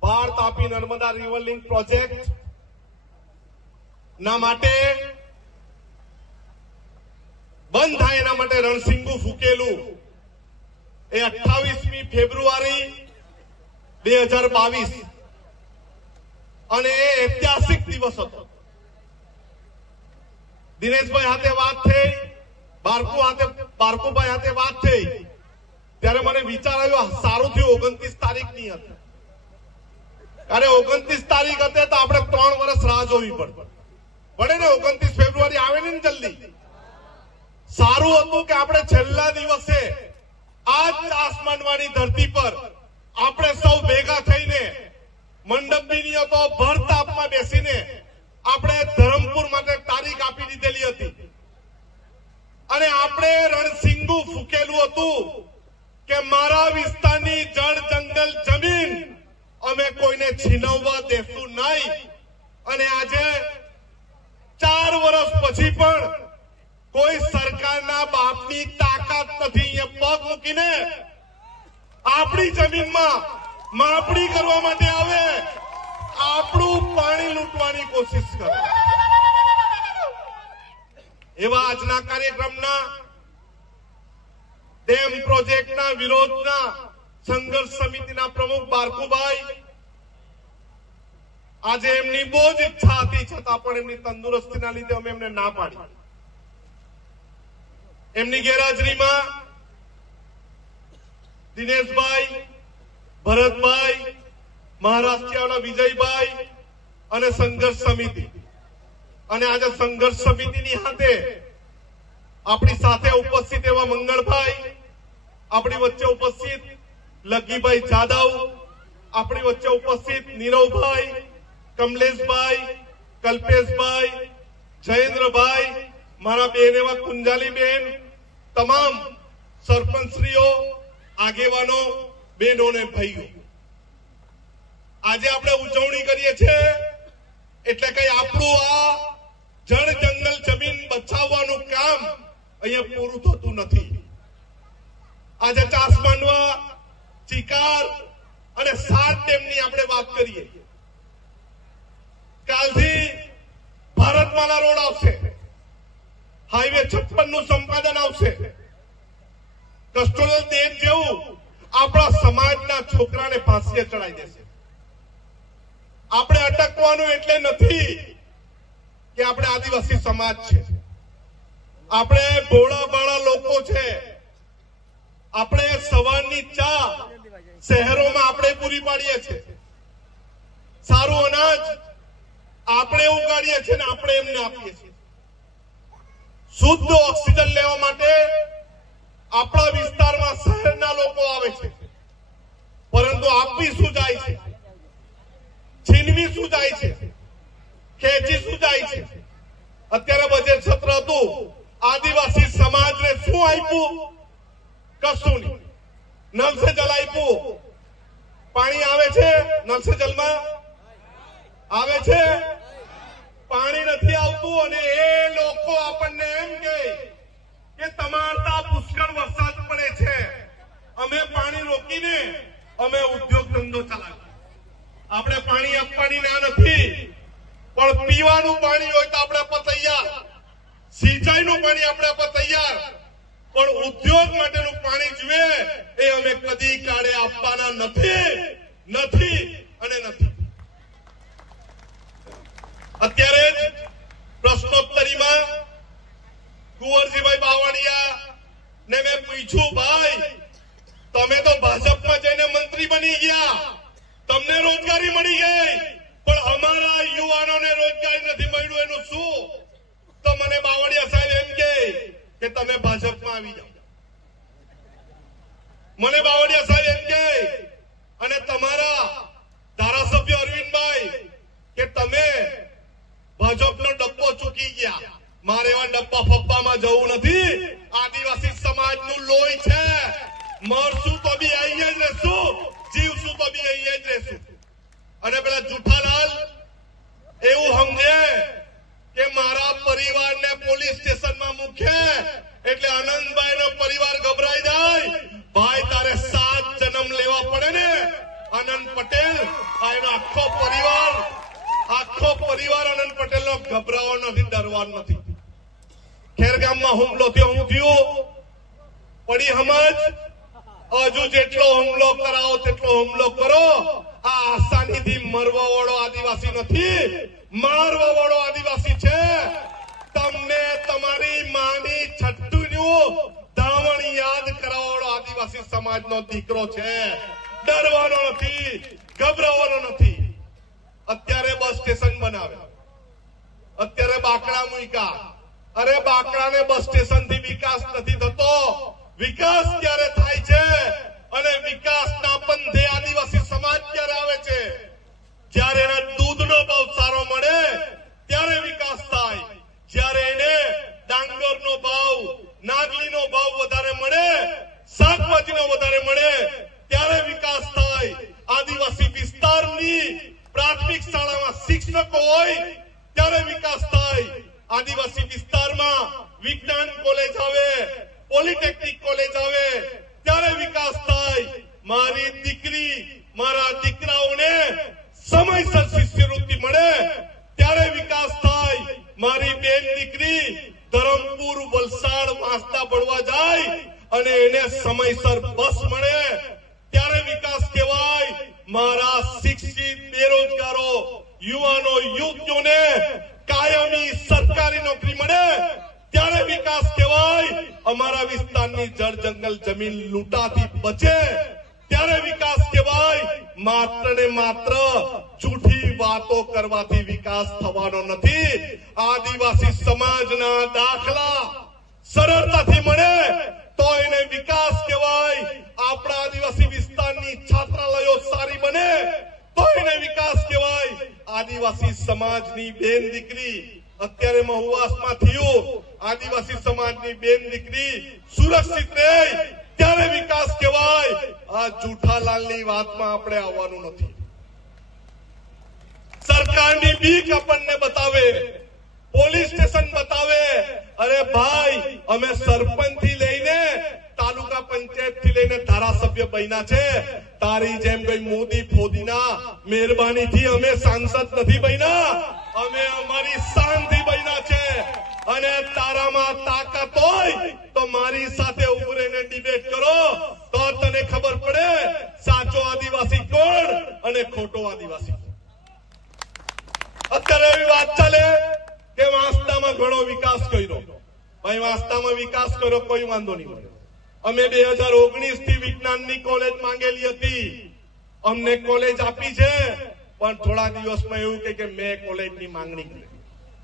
પાર Tapi Narmada river link project ના માટે બંધ થાય એના માટે રણસિંગુ ફૂકેલું એ 28મી ફેબ્રુઆરી 2022 અને એ ઐતિહાસિક દિવસ હતો. દિનેશભાઈ હાથે વાત થઈ, બારકુભાઈ હાથે વાત થઈ ત્યારે મને વિચાર આવ્યો સારું થયું 29 તારીખની હતી. અરે 29 તારીખ હતી તો આપણે 3 વર્ષ રાહ જોવી પડે ને. 29 ફેબ્રુઆરી આવે ને જલ્દી. સારું હતું કે આપણે છેલ્લા દિવસે આ જ આસમાનવાળી ધરતી પર આપણે સૌ ભેગા થઈને મંડપની હતો ભર તાપમાં બેસીને આપણે ધરમપુર માટે તારીખ આપી દીધેલી હતી અને આપણે રણસિંગુ ફૂકેલું હતું કે મારા વિસ્તારની જળ જંગલ જમીન અમે કોઈને છીનવવા દેશું નહીં. અને આજે 4 વર્ષ પછી પણ કોઈ સરકારના બાપની તાકાત નથી અહીંયા પગ મૂકીને આપણી જમીનમાં માપણી કરવા માટે આવે, આપણું પાણી લૂંટવાની કોશિશ કરે. એવા આજના કાર્યક્રમના ડેમ પ્રોજેક્ટના વિરોધના સંઘર્ષ સમિતિના પ્રમુખ બારકુભાઈ આજે એમની બહુ જ ઈચ્છા હતી છતાં પણ એમની તંદુરસ્તીના લીધે અમે એમને ના પાડી. એમની ગેરહાજરીમાં દિનેશભાઈ, ભરતભાઈ, મહારાષ્ટ્રીયાના વિજયભાઈ અને સંઘર્ષ સમિતિ અને આજે સંઘર્ષ સમિતિની હાથે આપણી સાથે ઉપસ્થિત એવા મંગળભાઈ, આપણી વચ્ચે ઉપસ્થિત લગીભાઈ જાદવ, આપણી વચ્ચે ઉપસ્થિત નીરવભાઈ, કમલેશભાઈ, કલ્પેશભાઈ, જયેન્દ્રભાઈ, મારા બેન એવા કુંજાલીબેન, તમામ સરપંચશ્રીઓ, આગેવાનો, બહેનો ને ભાઈઓ, આજે આપણે ઉજવણી કરીએ છીએ એટલે કઈ આપણું આ જળ જંગલ જમીન બચાવવાનું કામ અહીંયા પૂરું થતું નથી. આજે ચાસમાંડવા, ચિકાર અને સાત ડેમની આપણે વાત કરીએ. કાલથી ભારતમાલા રોડ આવશે, હાઈવે 56 નું સંપાદન આવશે. કસ્ટોડિયલ દેશ જેવું આપણા સમાજના છોકરાને ફાંસીએ ચડાવી દેશે. આપણે અટકવાનું એટલે નથી કે આપણે આદિવાસી સમાજ છે, આપણે ભોળા ભાળા લોકો છે. આપણે સવારની ચા શહેરોમાં આપણે પૂરી પાડીએ છીએ, સારું અનાજ આપણે ઉગાડીએ છીએ ને આપણે એમને આપીએ છીએ. શુદ્ધ ઓક્સિજન લેવા માટે આપણા વિસ્તારમાં શહેરના લોકો આવે છે, પરંતુ આપી શું જાય છે, છીનવી શું જાય છે, ખેંચી શું જાય છે. અત્યારે બજેટ સત્ર હતું, આદિવાસી સમાજને શું આપ્યું? કશું નહીં. નલ સે જલ આપ્યું, પાણી આવે છે, નલ સે જલમાં આવે છે, પાણી નથી આવતું. અને એ લોકો આપણને એમ કહે કે તમારા પુષ્કળ વરસાદ પડે છે, અમે પાણી રોકીને અમે ઉદ્યોગ ધંધો ચલાવીએ. આપણે પાણી આપવાની ના નથી, પણ પીવાનું પાણી હોય તો આપણે આપવા તૈયાર, સિંચાઈનું પાણી આપણે આપવા તૈયાર, પણ ઉદ્યોગ માટેનું પાણી જોઈએ એ અમે કદી કાળે આપવાના નથી અને નથી. અત્યારે જ પ્રશ્નોત્તરીમાં કુંવરજીભાઈ બાવળિયા ને મેં પૂછ્યું, ભાઈ તમે તો ભાજપમાં જઈને મંત્રી બની ગયા, તમને રોજગારી મળી ગઈ, પણ અમારા યુવાનોને રોજગારી નથી મળ્યું, એનું શું? તો મને બાવળિયા સાહેબ એમ કે તમે ભાજપમાં આવી જાઓ. મને બાવળિયા સાહેબ એમ કે અને તમારા ધારાસભ્ય અરવિંદભાઈ કે તમે ભાજપનો ડબ્બો ચૂકી ગયા. મારે એવા ડબ્બા ફબ્બામાં જવું નથી. આદિવાસી સમાજનું લોહી છે, મરશું તો બી અહીંયા જ રહેશું, જીવશું તો બી અહીંયા જ રહેશું. અને પેલા જુઠાલાલ એવું સમજે કે મારા પરિવારને પોલીસ સ્ટેશનમાં મૂકે એટલે આનંદભાઈ નો પરિવાર ગભરાઈ જાય. ભાઈ તારે 7 જન્મ લેવા પડે. પડે ને આનંદ પટેલ આ એનો આખો પરિવાર આનંદ પટેલનો ગભરાવાનો નથી, ડરવાનો નથી. ખેરગામમાં હુમલો થયો, હું થયું પડી સમજ. હજુ જેટલો હુમલો કરાવો તેટલો હુમલો કરો. આ આસાનીથી મરવા વાળો આદિવાસી નથી, મારવા વાળો આદિવાસી છે. તમને તમારી માની છઠ્ઠુનું ધાવણ યાદ કરાવવા વાળો આદિવાસી સમાજનો દીકરો છે. ડરવાનો નથી, ગભરાવાનો નથી. અત્યારે બસ સ્ટેશન બનાવે, અત્યારે બાકડા મૂક્યા. અરે બાકડાને બસ સ્ટેશન થી વિકાસ નથી થતો. વિકાસ ક્યારે થાય છે અને વિકાસના પંથે આદિવાસી સમાજ ક્યારે આવે છે? જ્યારે એને દૂધનો ભાવ સારો મળે ત્યારે વિકાસ થાય. જ્યારે એને ડાંગરનો ભાવ, નાગલીનો ભાવ વધારે મળે, શાકભાજીનો વધારે મળે ત્યારે વિકાસ થાય. આદિવાસી વિસ્તારની પ્રાથમિક શાળામાં શિક્ષકો હોય ત્યારે વિકાસ થાય. આદિવાસી વિસ્તારમાં વિજ્ઞાન કોલેજ આવે, પોલિટેકનિક કોલેજ આવે ત્યારે વિકાસ થાય. મારી દીકરી, મારા દીકરાઓને સમયસર શિષ્યવૃત્તિ મળે ત્યારે વિકાસ થાય. મારી બેન દીકરી ધરમપુર, વલસાડ, વાંસદા ભણવા જાય અને એને સમયસર બસ મળે ત્યારે વિકાસ કહેવાય. મારા શિક્ષિત બેરોજગારો, યુવાનો, યુવતીઓને કાયમી સરકારી નોકરી મળે ત્યારે વિકાસ કહેવાય. અમારા વિસ્તારની જળ જંગલ જમીન લૂંટાથી બચે ત્યારે વિકાસ કહેવાય. માત્ર ને માત્ર જૂઠી વાતો કરવાથી વિકાસ થવાનો નથી. આદિવાસી સમાજના દાખલા સરળતાથી મળે તો એને વિકાસ કહેવાય. આપણા આદિવાસી વિસ્તારની છાત્રાલયો સારી બને તો એને વિકાસ કહેવાય. આદિવાસી સમાજની બેન દીકરી, અત્યારે મહુવાસમાં થયું, આદિવાસી સમાજની બેન દીકરી સુરક્ષિત રહે ત્યારે વિકાસ કહેવાય. આ જૂઠાલાલની વાતમાં આપણે આવવાનું નથી. સરકારની બીક આપણને બતાવે, પોલીસ સ્ટેશન બતાવે. અરે ભાઈ, અમે સરપંચ થી લઈને તાલુકા પંચાયત થી લઈને ધારાસભ્ય બન્યા છે. તારી જેમ કઈ મોદી ફોદીના મહેરબાનીથી અમે સાંસદ નથી બન્યા, અમે અમારી શાનથી બન્યા છે. અને તારામાં તાકાત હોય તો મારી સાથે ઉભી રહીને ડિબેટ કરો તો તને ખબર પડે સાચો આદિવાસી કોણ અને ખોટો આદિવાસી. અત્યારે એવી વાત ચાલે કે વાંસદામાં ઘણો વિકાસ કર્યો. ભાઈ, વાંસદામાં વિકાસ કર્યો, કોઈ વાંધો નહીં મળે. અમે 2019 થી વિજ્ઞાનની કોલેજ માંગેલી હતી, અમને કોલેજ આપી છે. પણ થોડા દિવસમાં એવું કે મેં કોલેજની માંગણી કરી.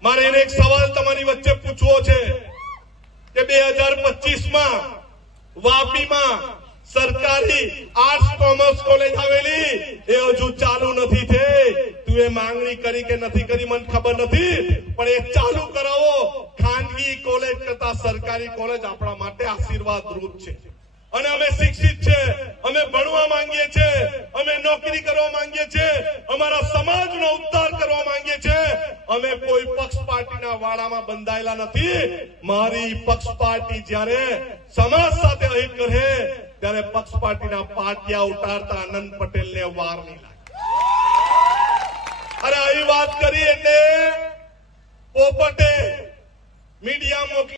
મારે એને એક સવાલ તમારી વચ્ચે પૂછવો છે કે 2025માં વાપીમાં સરકારી આર્ટ્સ કોમર્સ કોલેજ આવેલી, એ હજુ ચાલુ નથી થઈ. તું એ માંગણી કરી કે નથી કરી મને ખબર નથી, પણ એ ચાલુ કરાવો. ખાનગી કોલેજ કરતા સરકારી કોલેજ આપણા માટે આશીર્વાદ રૂપ છે. અને અમે શિક્ષિત છે, અમે ભણવા માંગીએ છીએ, અમે નોકરી કરવા માંગીએ છીએ, અમારા સમાજનો ઉદ્ધાર કરવા માંગીએ છીએ. અમે કોઈ પક્ષ પાર્ટીના વાડામાં બંધાયેલા નથી. મારી પક્ષ પાર્ટી જ્યારે સમાજ સાથે અહિત કરે ત્યારે પક્ષ પાર્ટીના પાટિયા ઉતારતા આનંદ પટેલને વાર નહીં લાગે. અરે આવી વાત કરી એટલે પોપટે મીડિયા મોકલી